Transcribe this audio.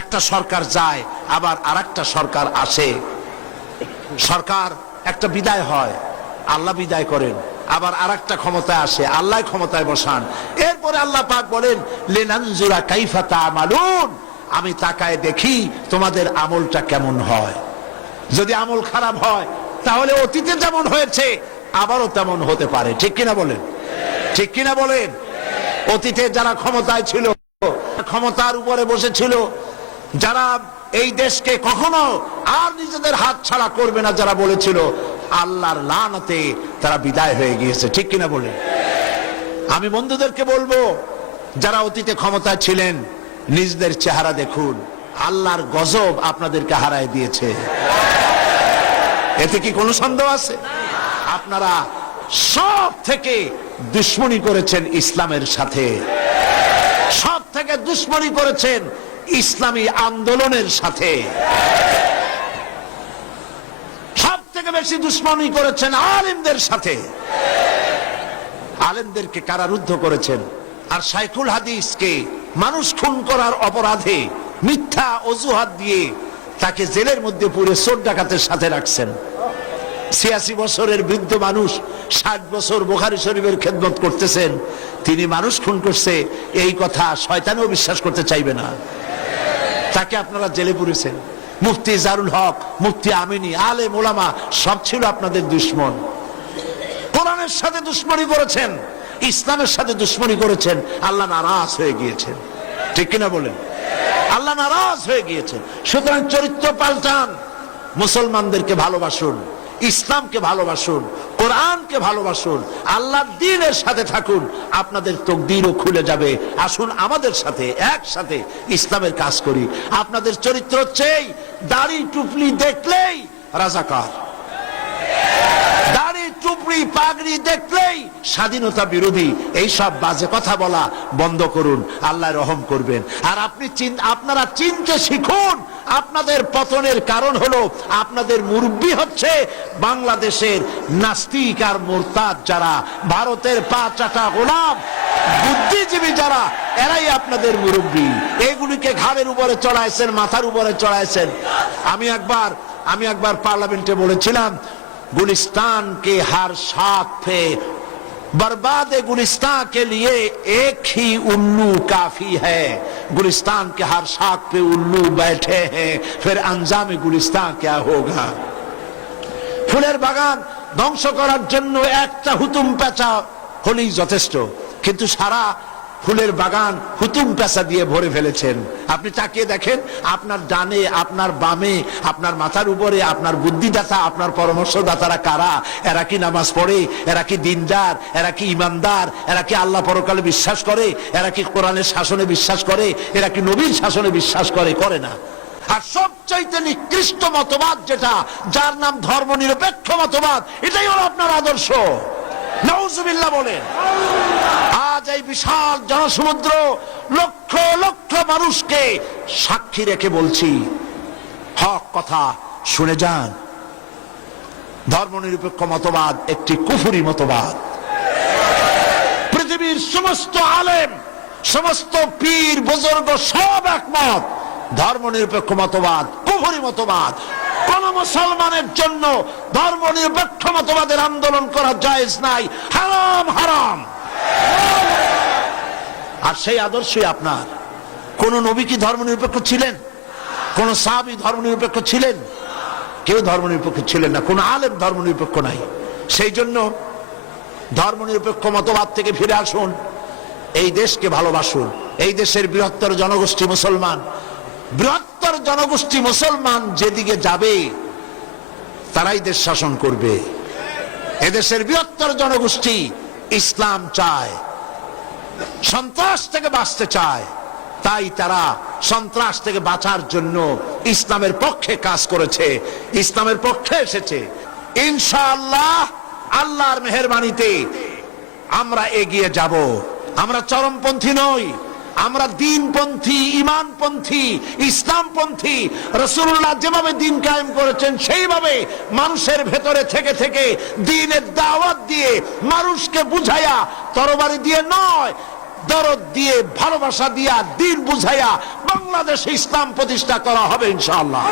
একটা সরকার যায়, আবার আরেকটা সরকার আসে। সরকার একটা বিদায় হয়, আল্লাহ বিদায় করেন, আবার আরেকটা ক্ষমতায় আসে, আল্লাহ ক্ষমতায় বসান। এরপরে আল্লাহ পাক বলেন লিনানজুরা কাইফা তা'মালুন, আমি তাকায় দেখি তোমাদের আমলটা কেমন হয়। যদি আমল খারাপ হয় তাহলে অতীতে যেমন হয়েছে আবারও তেমন হতে পারে। ঠিক কিনা বলেন? ঠিক কিনা বলেন? অতীতে যারা ক্ষমতায় ছিল, ক্ষমতার উপরে বসেছিল, যারা এই দেশকে কখনো আর নিজেদের হাত ছাড়া করবে না যারা বলেছিল, আল্লাহর লানতে তারা বিদায় হয়ে গিয়েছে। ঠিক কিনা বলেন? আমি বন্ধুদেরকে বলবো, যারা অতীতে ক্ষমতায় ছিলেন নিজেদের চেহারা দেখুন, আল্লাহর গজব আপনাদেরকে হারায় দিয়েছে। এতে কি কোনো সন্দেহ আছে? আপনারা সব থেকে দুশ্মনী করেছেন ইসলামের সাথে, সব থেকে দুশ্মনী করেছেন ইসলামী আন্দোলনের সাথে, সব থেকে বেশি দুশ্মনী করেছেন আলেমদের সাথে। আলেমদেরকে কারারুদ্ধ করেছেন, আর শাইখুল হাদিসকে মানুষ খুন করার অপরাধে মিথ্যা অজুহাত দিয়ে তাকে জেলের মধ্যে পুরে চোর ডাকাতের সাথে রাখছেন। ৮৬ বছরের বৃদ্ধ মানুষ ৬০ বছর বুখারী শরীফের খেদমত করতেছেন, তিনি মানুষ খুন করছে এই কথা শয়তানও বিশ্বাস করতে চাইবে না। তাকে আপনারা জেলে পুরেছেন। মুফতি জারুল হক, মুফতি আমিনী, আলেম ওলামা সব ছিল আপনাদের দুশ্মন। কোরআনের সাথে দুশ্মনী করেছেন, ইসলামের সাথে দুশ্মনী করেছেন, আল্লাহ নারাজ হয়ে গিয়েছেন। ঠিক কিনা বলেন? আল্লাহ নারাজ হয়ে গিয়েছেন। সুতরাং চরিত্র পাল্টান, মুসলমানদেরকে ভালোবাসুন, ইসলামকে ভালোবাসুন, কোরআনকে ভালোবাসুন, আল্লাহর দ্বীনের সাথে থাকুন, আপনাদের তকদিরও খুলে যাবে। আসুন আমাদের সাথে একসাথে ইসলামের কাজ করি। আপনাদের চরিত্র হচ্ছে দাড়ি টুপলি দেখলেই রাজাকার, দাড়ি টুপলি পাগড়ি দেখলেই স্বাধীনতা বিরোধী, এই সব বাজে কথা বলা বন্ধ করুন, আল্লাহ রহম করবেন। আর আপনারা চিনতে শিখুন, আপনাদের পতনের কারণ হলো আপনাদের মুরব্বী হচ্ছে বাংলাদেশের নাস্তিক আর মুরতাদ যারা, ভারতের পা চাটা গোলাম বুদ্ধিজীবী যারা, এরাই আপনাদের মুরব্বী। এগুলিকে ঘাড়ের উপরে চড়াইছেন, মাথার উপরে চড়াইছেন। আমি একবার পার্লামেন্টে বলেছিলাম, गुलिस्तान के हर शाख पे बर्बाद गुलिस्तान के लिए एक ही उल्लू काफी है। गुलिस्तान के हर शाख पे उल्लू बैठे हैं, फिर अंजाम गुलिस्तान क्या होगा। ফুলের বাগান ধ্বংস করার জন্য একটা হুতুম পেঁচা হলেই যথেষ্ট, কিন্তু সারা ফুলের বাগান হুতুম পেঁচা দিয়ে ভরে ফেলেছেন। আপনি তাকিয়ে দেখেন, আপনার ডানে, আপনার বামে, আপনার মাথার উপরে আপনার বুদ্ধিদাতা, আপনার পরামর্শদাতারা কারা? এরা কি নামাজ পড়ে? এরা কি দিনদার? এরা কি ইমানদার? এরা কি আল্লাহ পরকালে বিশ্বাস করে? এরা কি কোরআনের শাসনে বিশ্বাস করে? এরা কি নবীর শাসনে বিশ্বাস করে? করে না। আর সবচাইতে নিকৃষ্ট মতবাদ যেটা, যার নাম ধর্ম নিরপেক্ষ মতবাদ, এটাই হলো আপনার আদর্শ। নাউজুবিল্লাহ বলেন। আজ এই বিশাল জনসমুদ্র, লক্ষ লক্ষ মানুষকে সাক্ষী রেখে বলছি, হক কথা শুনে যান। ধর্মনিরপেক্ষ মতবাদ একটি কুফরি মতবাদ। পৃথিবীর সমস্ত আলেম, সমস্ত পীর বুজুর্গ সব একমত, ধর্মনিরপেক্ষ মতবাদ কুফরি মতবাদ। কোন মুসলমানের জন্য ধর্মনিরপেক্ষ মতবাদের আন্দোলন করা জায়েজ নাই, হারাম হারাম। আর সেই আদর্শই আপনার। কোন নবী কি ধর্মনিরপেক্ষ ছিলেন? কোন সাহাবী ধর্মনিরপেক্ষ ছিলেন? কেউ ধর্মনিরপেক্ষ ছিলেন না, কোন আলেম ধর্মনিরপেক্ষ নাই। সেই জন্য ধর্মনিরপেক্ষ মতবাদ থেকে ফিরে আসুন, এই দেশকে ভালোবাসুন। এই দেশের বৃহত্তর জনগোষ্ঠী মুসলমান, বৃহত্তর জনগোষ্ঠী মুসলমান যেদিকে যাবে তারাই দেশ শাসন করবে। এদেশের বৃহত্তর জনগোষ্ঠী ইসলাম চায়, সন্ত্রাস থেকে বাঁচতে চায়, তাই তারা সন্ত্রাস থেকে বাঁচার জন্য ইসলামের পক্ষে কাজ করেছে, ইসলামের পক্ষে এসেছে। ইনশাআল্লাহ আল্লাহর মেহেরবানিতে আমরা এগিয়ে যাব। আমরা চরমপন্থী নই, আমরা দ্বীনপন্থী, ঈমানপন্থী, ইসলামপন্থী। রাসূলুল্লাহ যেভাবে দ্বীন কায়েম করেছেন সেইভাবে মানুষের ভেতরে থেকে থেকে দ্বীনের দাওয়াত দিয়ে, মানুষকে বুঝাইয়া, তরবারি দিয়ে নয়, দরদ দিয়ে, ভালোবাসা দিয়া, দিন বুঝাইয়া বাংলাদেশে ইসলাম প্রতিষ্ঠা করা হবে ইনশাআল্লাহ।